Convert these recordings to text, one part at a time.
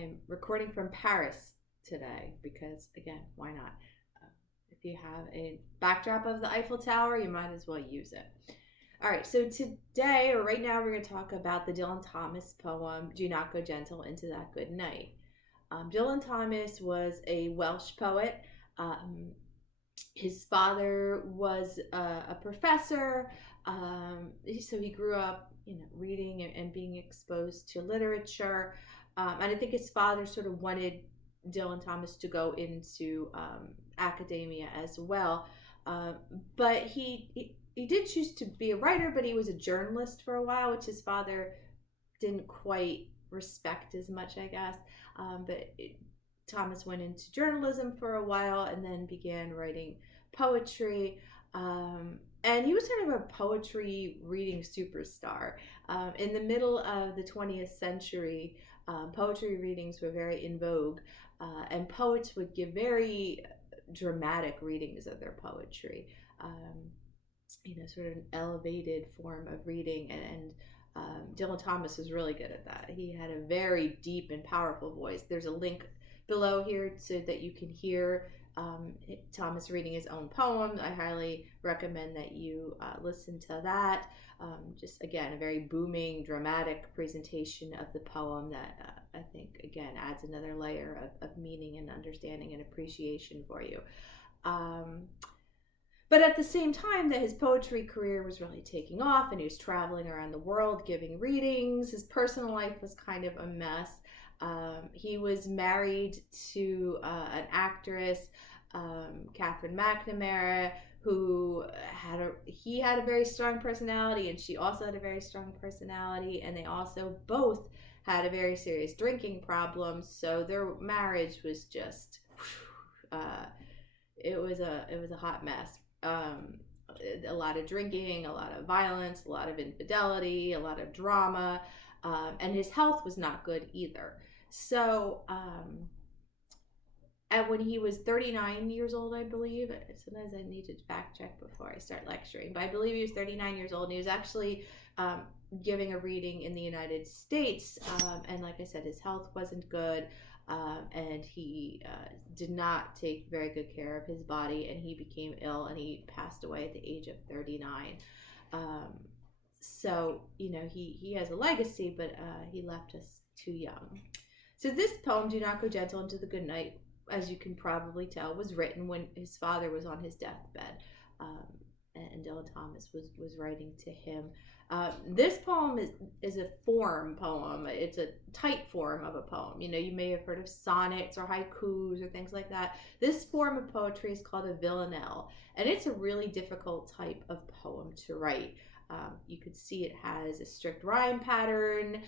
I'm recording from Paris today because, again, why not? If you have a backdrop of the Eiffel Tower, you might as well use it. All right, so today, or right now, we're going to talk about the Dylan Thomas poem, Do Not Go Gentle into That Good Night. Dylan Thomas was a Welsh poet. Um, his father was a professor, so he grew up, reading and being exposed to literature. And I think his father sort of wanted Dylan Thomas to go into academia as well. Uh, but he did choose to be a writer, but he was a journalist for a while, which his father didn't quite respect as much, I guess. Thomas went into journalism for a while and then began writing poetry. And he was kind of a poetry reading superstar. In the middle of the 20th century, poetry readings were very in vogue, and poets would give very dramatic readings of their poetry. Sort of an elevated form of reading, and Dylan Thomas was really good at that. He had a very deep and powerful voice. There's a link below here so that you can hear Thomas reading his own poem. I highly recommend that you listen to that. Just again, a very booming, dramatic presentation of the poem that I think, again, adds another layer of meaning and understanding and appreciation for you. But at the same time that his poetry career was really taking off and he was traveling around the world giving readings, his personal life was kind of a mess. He was married to an actress, Catherine McNamara, who had a very strong personality, and she also had a very strong personality, and they also both had a very serious drinking problem. So their marriage was just, it was a hot mess. A lot of drinking, a lot of violence, a lot of infidelity, a lot of drama, and his health was not good either. So, and when he was 39 years old, I believe, sometimes I need to fact check before I start lecturing, but I believe he was 39 years old, and he was actually giving a reading in the United States, and like I said, his health wasn't good. And he did not take very good care of his body, and he became ill, and he passed away at the age of 39. So, he has a legacy, but he left us too young. So this poem, Do Not Go Gentle into the Good Night, as you can probably tell, was written when his father was on his deathbed. And Dylan Thomas was writing to him. This poem is a form poem. It's a tight form of a poem. You may have heard of sonnets or haikus or things like that. This form of poetry is called a villanelle, and it's a really difficult type of poem to write. You could see it has a strict rhyme pattern.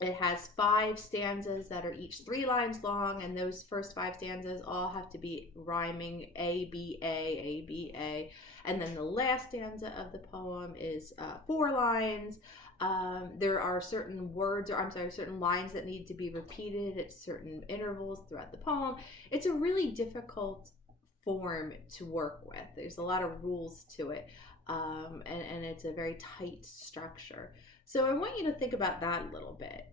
It has 5 stanzas that are each 3 lines long, and those first 5 stanzas all have to be rhyming A, B, A. And then the last stanza of the poem is 4 lines. There are certain certain lines that need to be repeated at certain intervals throughout the poem. It's a really difficult form to work with. There's a lot of rules to it, and it's a very tight structure. So I want you to think about that a little bit.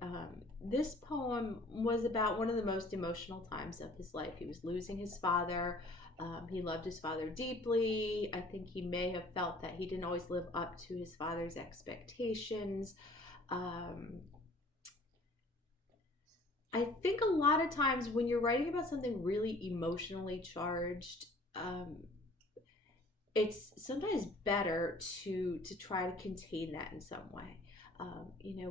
This poem was about one of the most emotional times of his life. He was losing his father. He loved his father deeply. I think he may have felt that he didn't always live up to his father's expectations. I think a lot of times when you're writing about something really emotionally charged, it's sometimes better to try to contain that in some way.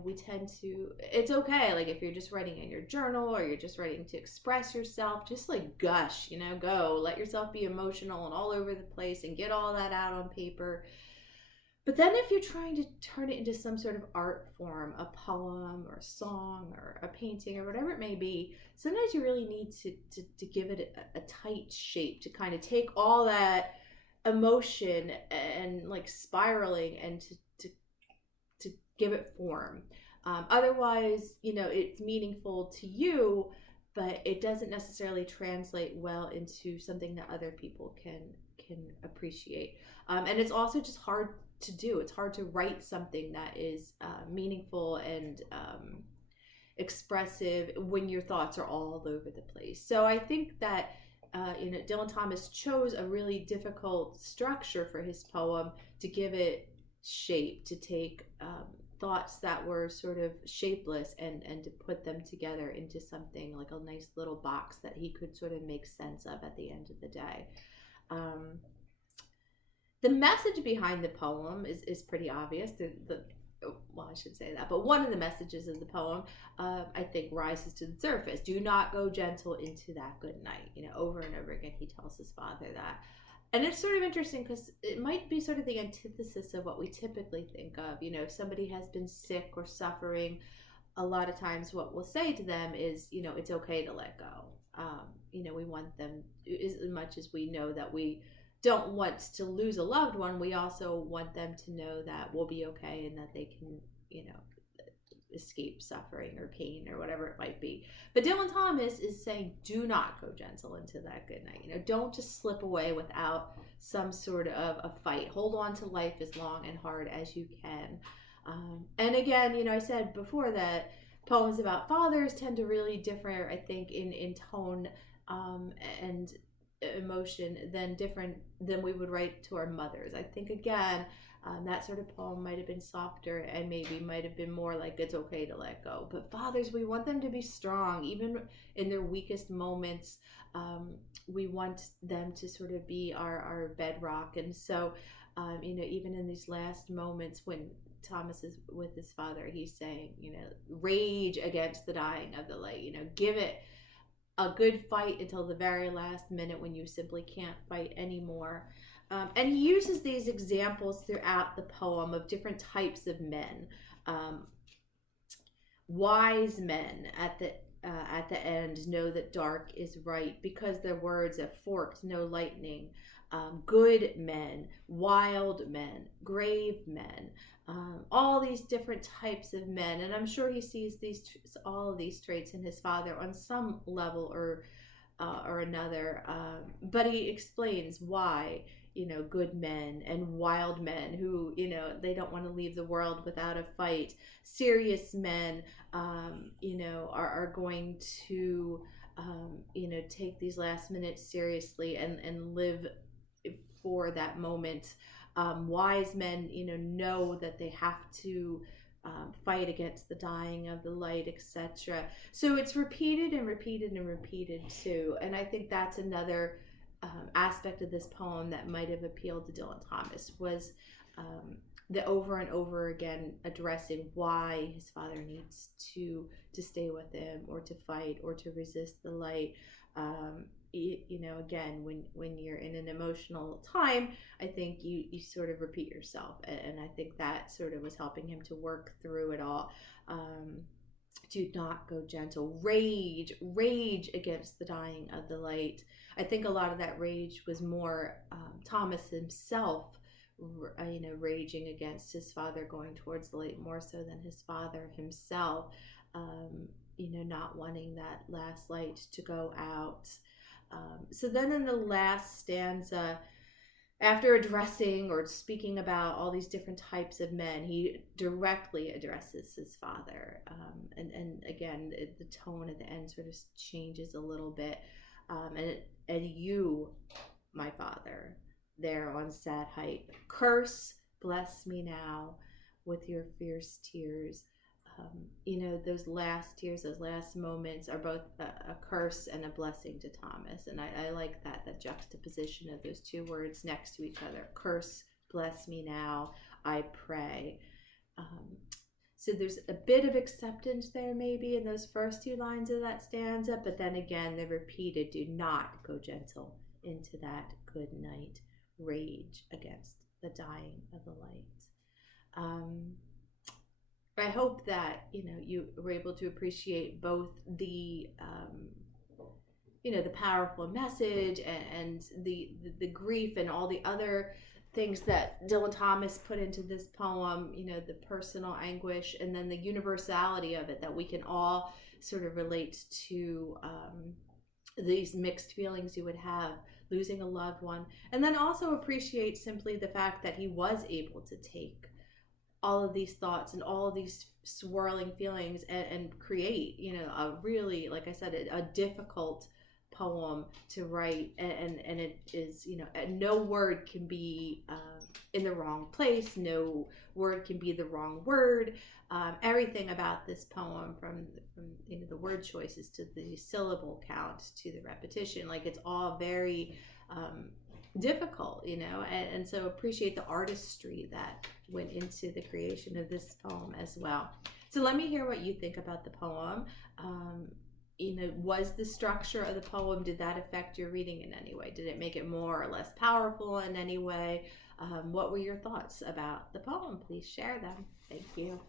We tend to, it's okay, like if you're just writing in your journal or you're just writing to express yourself, just like gush, go, let yourself be emotional and all over the place and get all that out on paper. But then if you're trying to turn it into some sort of art form, a poem or a song or a painting or whatever it may be, sometimes you really need to give it a tight shape, to kind of take all that emotion and like spiraling and to give it form. Otherwise, it's meaningful to you, but it doesn't necessarily translate well into something that other people can appreciate. And it's also just hard to do. It's hard to write something that is meaningful and expressive when your thoughts are all over the place. So I think that Dylan Thomas chose a really difficult structure for his poem to give it shape, to take thoughts that were sort of shapeless and to put them together into something like a nice little box that he could sort of make sense of at the end of the day. The message behind the poem is pretty obvious. Well, I should say that, but one of the messages of the poem, I think, rises to the surface. Do not go gentle into that good night. Over and over again, he tells his father that. And it's sort of interesting because it might be sort of the antithesis of what we typically think of. If somebody has been sick or suffering, a lot of times what we'll say to them is, it's okay to let go. We want them, as much as we know that we don't want to lose a loved one, we also want them to know that we'll be okay and that they can, escape suffering or pain or whatever it might be. But Dylan Thomas is saying, do not go gentle into that good night. Don't just slip away without some sort of a fight. Hold on to life as long and hard as you can. And again, I said before that poems about fathers tend to really differ, I think, in tone and emotion than we would write to our mothers. I think, again, that sort of poem might have been softer and maybe might have been more like it's okay to let go. But fathers, we want them to be strong, even in their weakest moments. We want them to sort of be our bedrock. And so, even in these last moments when Thomas is with his father, he's saying, rage against the dying of the light, give it a good fight until the very last minute when you simply can't fight anymore. And he uses these examples throughout the poem of different types of men. Wise men at the end know that dark is right because their words have forked no lightning. Good men, wild men, grave men, all these different types of men. And I'm sure he sees all of these traits in his father on some level or another. But he explains why, good men and wild men who, they don't want to leave the world without a fight. Serious men, are going to, take these last minutes seriously and live for that moment. Wise men, know that they have to fight against the dying of the light, etc. So it's repeated and repeated and repeated too. And I think that's another aspect of this poem that might have appealed to Dylan Thomas was the over and over again addressing why his father needs to stay with him or to fight or to resist the light. Again, when you're in an emotional time, I think you sort of repeat yourself, and I think that sort of was helping him to work through it all. Do not go gentle. Rage against the dying of the light. I think a lot of that rage was more Thomas himself, raging against his father going towards the light more so than his father himself, not wanting that last light to go out. So then in the last stanza, after addressing or speaking about all these different types of men, he directly addresses his father. And again, the tone at the end sort of changes a little bit. And you, my father, there on sad height, curse, bless me now with your fierce tears. Those last tears, those last moments are both a curse and a blessing to Thomas. And I like that juxtaposition of those two words next to each other. Curse, bless me now, I pray. So there's a bit of acceptance there maybe in those first two lines of that stanza, but then again, they're repeated. Do not go gentle into that good night. Rage against the dying of the light. I hope that you were able to appreciate both the the powerful message and the grief and all the other things that Dylan Thomas put into this poem. The personal anguish and then the universality of it, that we can all sort of relate to these mixed feelings you would have losing a loved one, and then also appreciate simply the fact that he was able to take all of these thoughts and all of these swirling feelings, and create, you know, a really, like I said, a difficult poem to write. And it is, you know, no word can be in the wrong place, no word can be the wrong word. Everything about this poem, from you know, the word choices to the syllable count to the repetition, like it's all very difficult, you know. And so appreciate the artistry that went into the creation of this poem as well. So let me hear what you think about the poem. You know, was the structure of the poem, did that affect your reading in any way? Did it make it more or less powerful in any way? What were your thoughts about the poem? Please share them. Thank you.